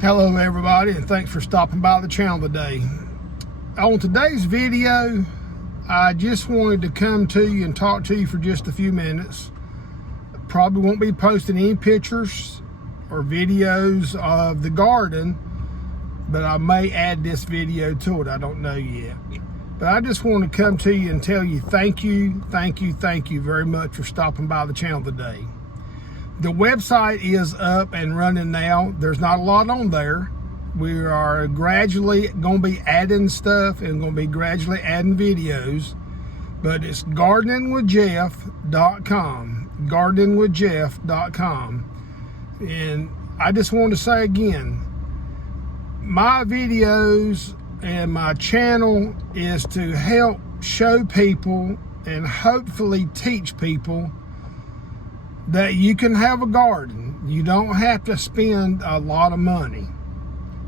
Hello everybody, and thanks for stopping by the channel today. On today's video, I just wanted to come to you and talk to you for just a few minutes. Probably won't be posting any pictures or videos of the garden, but I may add this video to it. I don't know yet. But I just want to come to you and tell you thank you very much for stopping by the channel today. The website is up and running now. There's not a lot on there. We are gradually going to be adding stuff and going to be gradually adding videos. But it's gardeningwithjeff.com. gardeningwithjeff.com. And I just want to say again, my videos and my channel is to help show people and hopefully teach people that you can have a garden. You don't have to spend a lot of money.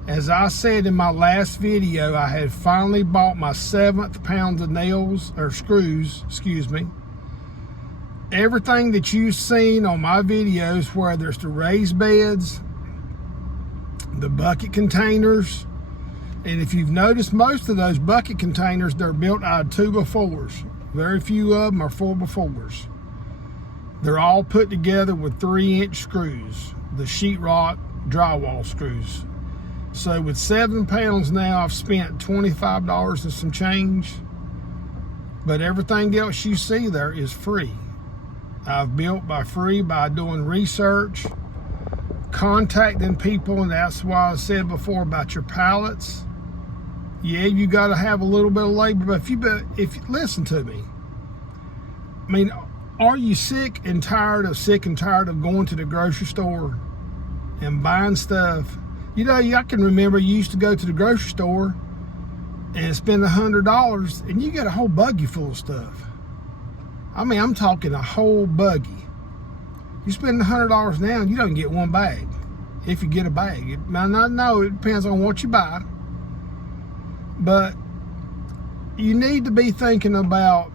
As I said in my last video, I had finally bought my 7th pound of nails, or screws, excuse me. Everything that you've seen on my videos, whether it's the raised beds, the bucket containers, and if you've noticed, most of those bucket containers, they're built out of 2x4s. Very few of them are 4x4s. They're all put together with 3-inch screws, the sheetrock drywall screws. So with 7 pounds now, I've spent $25 and some change. But everything else you see there is free. I've built by free by doing research, contacting people, and that's why I said before about your pallets. Yeah, you got to have a little bit of labor, but if you listen to me, I mean, are you sick and tired of going to the grocery store and buying stuff? You know, I can remember you used to go to the grocery store and spend $100 and you get a whole buggy full of stuff. I mean, I'm talking a whole buggy. You spend $100 now and you don't get one bag, if you get a bag. No, it depends on what you buy. But you need to be thinking about,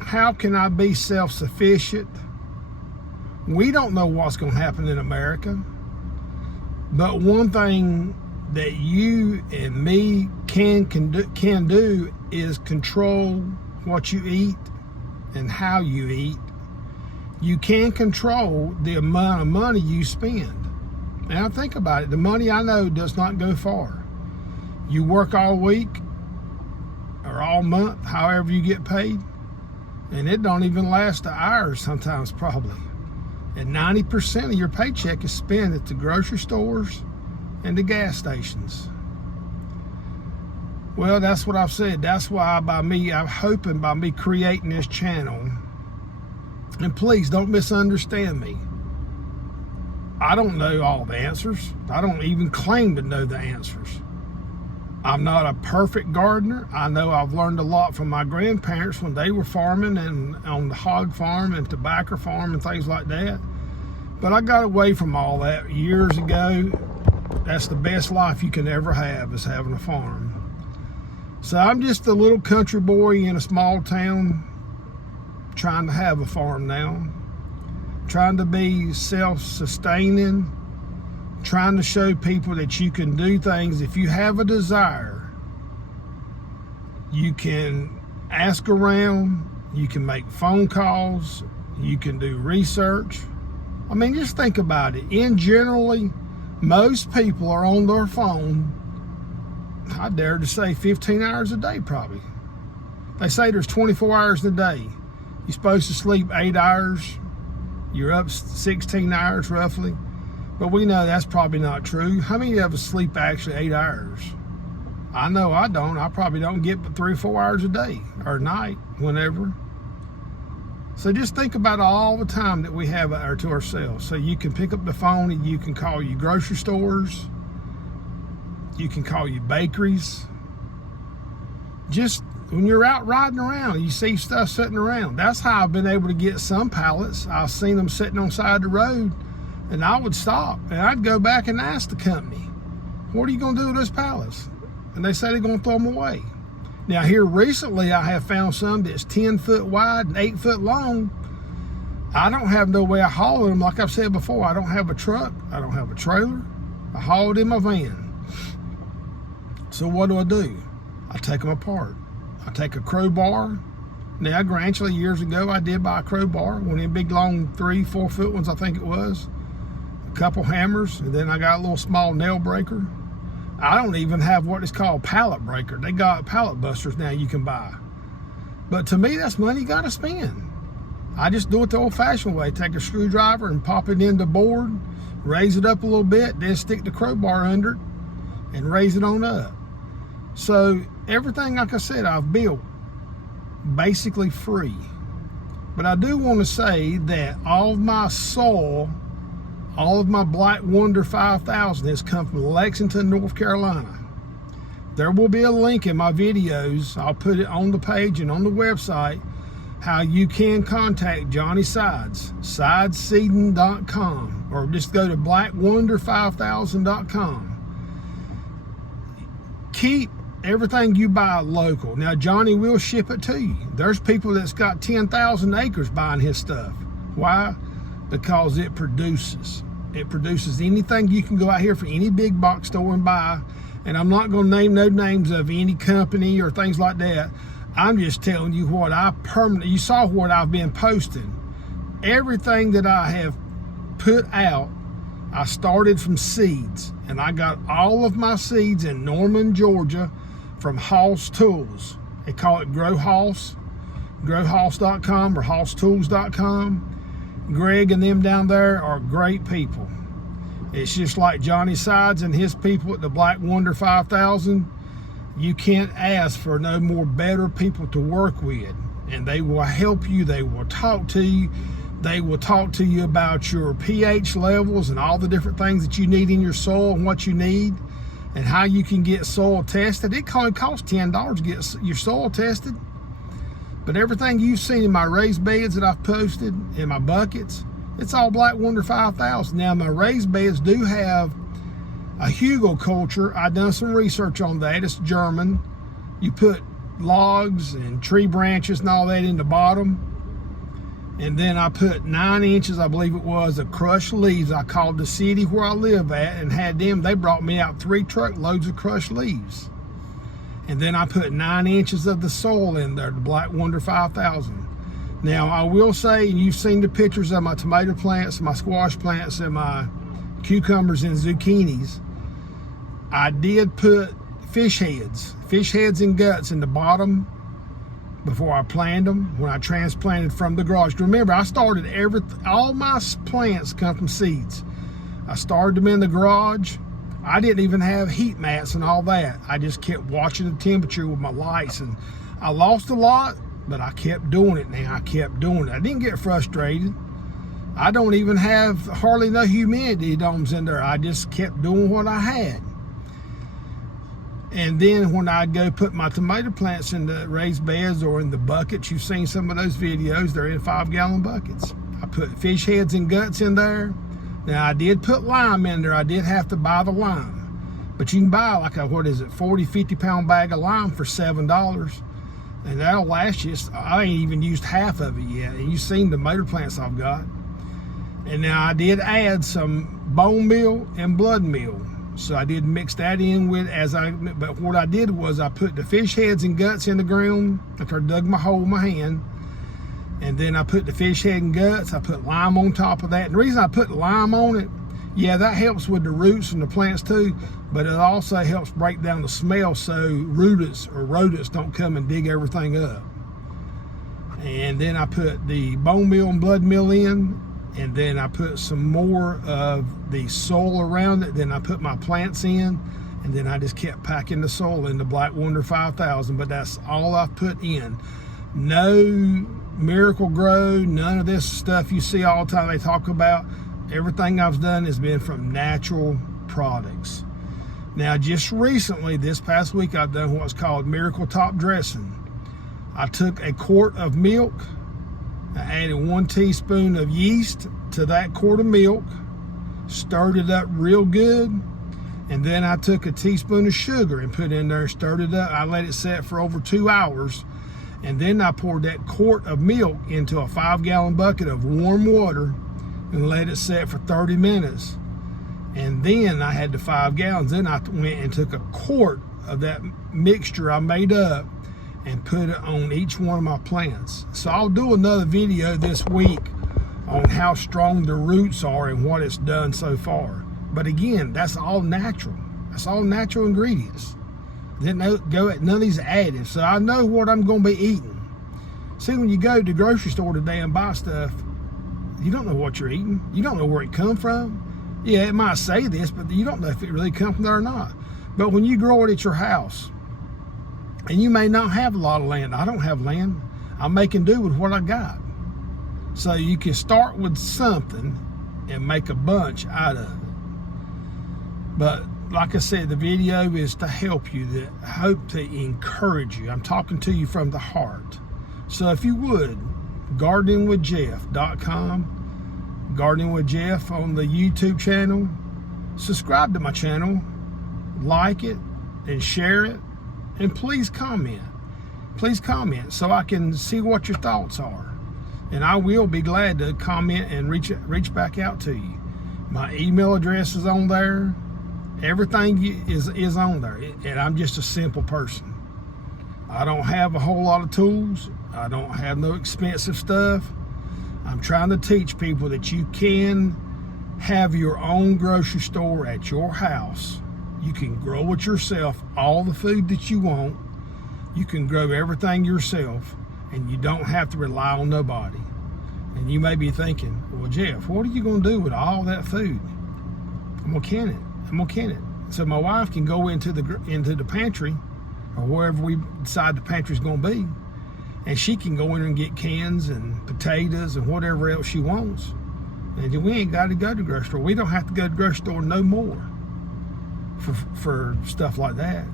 how can I be self-sufficient? We don't know what's going to happen in America. But one thing that you and me can do is control what you eat and how you eat. You can control the amount of money you spend. Now think about it. The money I know does not go far. You work all week or all month, however you get paid, and it don't even last an hour sometimes, probably. And 90% of your paycheck is spent at the grocery stores and the gas stations. Well, that's what I've said. That's why I'm hoping by me creating this channel, and please don't misunderstand me, I don't know all the answers. I don't even claim to know the answers. I'm not a perfect gardener. I know I've learned a lot from my grandparents when they were farming and on the hog farm and tobacco farm and things like that. But I got away from all that years ago. That's the best life you can ever have, is having a farm. So I'm just a little country boy in a small town trying to have a farm now. Trying to be self-sustaining. Trying to show people that you can do things. If you have a desire, you can ask around, you can make phone calls, you can do research. I mean, just think about it. Generally, most people are on their phone, I dare to say 15 hours a day probably. They say there's 24 hours a day. You're supposed to sleep 8 hours. You're up 16 hours roughly. But we know that's probably not true. How many of us sleep actually 8 hours? I know I don't. I probably don't get but 3 or 4 hours a day, or night, whenever. So just think about all the time that we have to ourselves. So you can pick up the phone and you can call your grocery stores. You can call your bakeries. Just when you're out riding around, you see stuff sitting around. That's how I've been able to get some pallets. I've seen them sitting on the side of the road. And I would stop and I'd go back and ask the company, what are you going to do with those pallets? And they say they're going to throw them away. Now here recently, I have found some that's 10 foot wide and 8 foot long. I don't have no way of hauling them. Like I've said before, I don't have a truck. I don't have a trailer. I hauled in my van. So what do? I take them apart. I take a crowbar. Now, granted, years ago, I did buy a crowbar, one of them big, long, 3-4 foot ones, I think it was. A couple hammers, and then I got a little small nail breaker. I don't even have what is called pallet breaker. They got pallet busters now you can buy. But to me, that's money you got to spend. I just do it the old-fashioned way. Take a screwdriver and pop it in the board, raise it up a little bit, then stick the crowbar under it, and raise it on up. So everything, like I said, I've built basically free. But I do want to say that all of my soil, all of my Black Wonder 5000 has come from Lexington, North Carolina. There will be a link in my videos. I'll put it on the page and on the website how you can contact Johnny Sides, sideseeding.com, or just go to blackwonder5000.com. Keep everything you buy local. Now, Johnny will ship it to you. There's people that's got 10,000 acres buying his stuff. Why? Because it produces. It produces anything you can go out here for any big box store and buy. And I'm not going to name no names of any company or things like that. I'm just telling you what you saw what I've been posting. Everything that I have put out, I started from seeds. And I got all of my seeds in Norman, Georgia, from Hoss Tools. They call it Grow Hoss, growhoss.com or hosstools.com. Greg and them down there are great people. It's just like Johnny Sides and his people at the Black Wonder 5000. You can't ask for no more better people to work with. And they will help you. They will talk to you. They will talk to you about your pH levels and all the different things that you need in your soil and what you need and how you can get soil tested. It only costs $10 to get your soil tested. But everything you've seen in my raised beds that I've posted, in my buckets, it's all Black Wonder 5000. Now, my raised beds do have a hugelkultur. I've done some research on that. It's German. You put logs and tree branches and all that in the bottom. And then I put 9 inches, I believe it was, of crushed leaves. I called the city where I live at and had them. They brought me out 3 truckloads of crushed leaves. And then I put 9 inches of the soil in there, the Black Wonder 5000. Now, I will say, and you've seen the pictures of my tomato plants, my squash plants, and my cucumbers and zucchinis. I did put fish heads and guts in the bottom before I planted them, when I transplanted from the garage. Remember, I started all my plants come from seeds. I started them in the garage. I didn't even have heat mats and all that. I just kept watching the temperature with my lights, and I lost a lot, but I kept doing it now. I kept doing it. I didn't get frustrated. I don't even have hardly no humidity domes in there. I just kept doing what I had. And then when I go put my tomato plants in the raised beds or in the buckets, you've seen some of those videos, they're in 5-gallon buckets. I put fish heads and guts in there. Now, I did put lime in there. I did have to buy the lime. But you can buy like a, 40, 50-pound bag of lime for $7. And that'll last you. I ain't even used half of it yet. And you've seen the tomato plants I've got. And now I did add some bone meal and blood meal. So I did mix that in with but what I did was I put the fish heads and guts in the ground. Like I dug my hole with my hand. And then I put the fish head and guts. I put lime on top of that. And the reason I put lime on it, yeah, that helps with the roots and the plants too, but it also helps break down the smell so rodents don't come and dig everything up. And then I put the bone meal and blood meal in, and then I put some more of the soil around it. Then I put my plants in, and then I just kept packing the soil in the Black Wonder 5000, but that's all I've put in. No Miracle-Gro, none of this stuff you see all the time they talk about. Everything I've done has been from natural products. Now, just recently, this past week, I've done what's called Miracle Top Dressing. I took a quart of milk, I added 1 teaspoon of yeast to that quart of milk, stirred it up real good, and then I took a teaspoon of sugar and put it in there and stirred it up. I let it set for over 2 hours, and then I poured that quart of milk into a 5-gallon bucket of warm water and let it set for 30 minutes. And then I had the 5 gallons. Then I went and took a quart of that mixture I made up and put it on each one of my plants. So I'll do another video this week on how strong the roots are and what it's done so far. But again, that's all natural. That's all natural ingredients. Didn't go at none of these additives. So I know what I'm going to be eating. See, when you go to the grocery store today and buy stuff, you don't know what you're eating. You don't know where it come from. Yeah, it might say this, but you don't know if it really come from there or not. But when you grow it at your house, and you may not have a lot of land. I don't have land. I'm making do with what I got. So you can start with something and make a bunch out of it. But like I said, the video is to help you, that I hope to encourage you. I'm talking to you from the heart. So if you would, gardeningwithjeff.com, Gardening with Jeff on the YouTube channel. Subscribe to my channel, like it, and share it. And please comment. Please comment so I can see what your thoughts are. And I will be glad to comment and reach back out to you. My email address is on there. Everything is on there. And I'm just a simple person. I don't have a whole lot of tools. I don't have no expensive stuff. I'm trying to teach people that you can have your own grocery store at your house. You can grow it yourself, all the food that you want. You can grow everything yourself, and you don't have to rely on nobody. And you may be thinking, well, Jeff, what are you going to do with all that food? I'm going to can it. I'm going to can it. So my wife can go into the pantry, or wherever we decide the pantry's going to be, and she can go in and get cans and potatoes and whatever else she wants. And we ain't got to go to the grocery store. We don't have to go to the grocery store no more for stuff like that.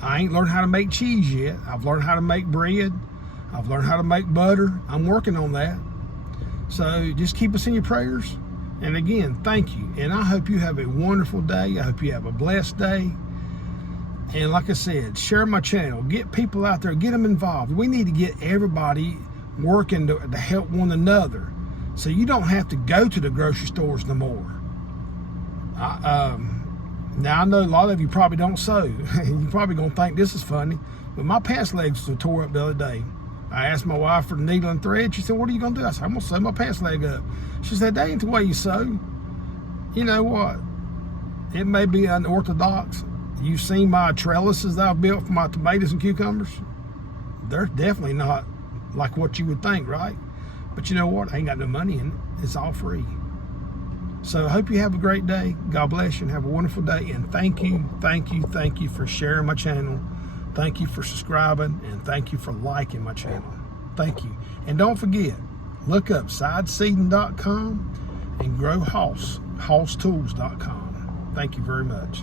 I ain't learned how to make cheese yet. I've learned how to make bread. I've learned how to make butter. I'm working on that. So just keep us in your prayers. And again, thank you. And I hope you have a wonderful day. I hope you have a blessed day. And like I said, share my channel. Get people out there. Get them involved. We need to get everybody working to help one another, so you don't have to go to the grocery stores no more. Now, I know a lot of you probably don't sew. You're probably going to think this is funny, but my pants legs were tore up the other day. I asked my wife for the needle and thread. She said, what are you going to do? I said, I'm going to sew my pants leg up. She said, that ain't the way you sew. You know what? It may be unorthodox. You've seen my trellises that I've built for my tomatoes and cucumbers. They're definitely not like what you would think, right? But you know what? I ain't got no money in it. It's all free. So I hope you have a great day. God bless you and have a wonderful day. And thank you for sharing my channel. Thank you for subscribing, and thank you for liking my channel. Thank you. And don't forget, look up sideseeding.com and growhosstools.com. Thank you very much.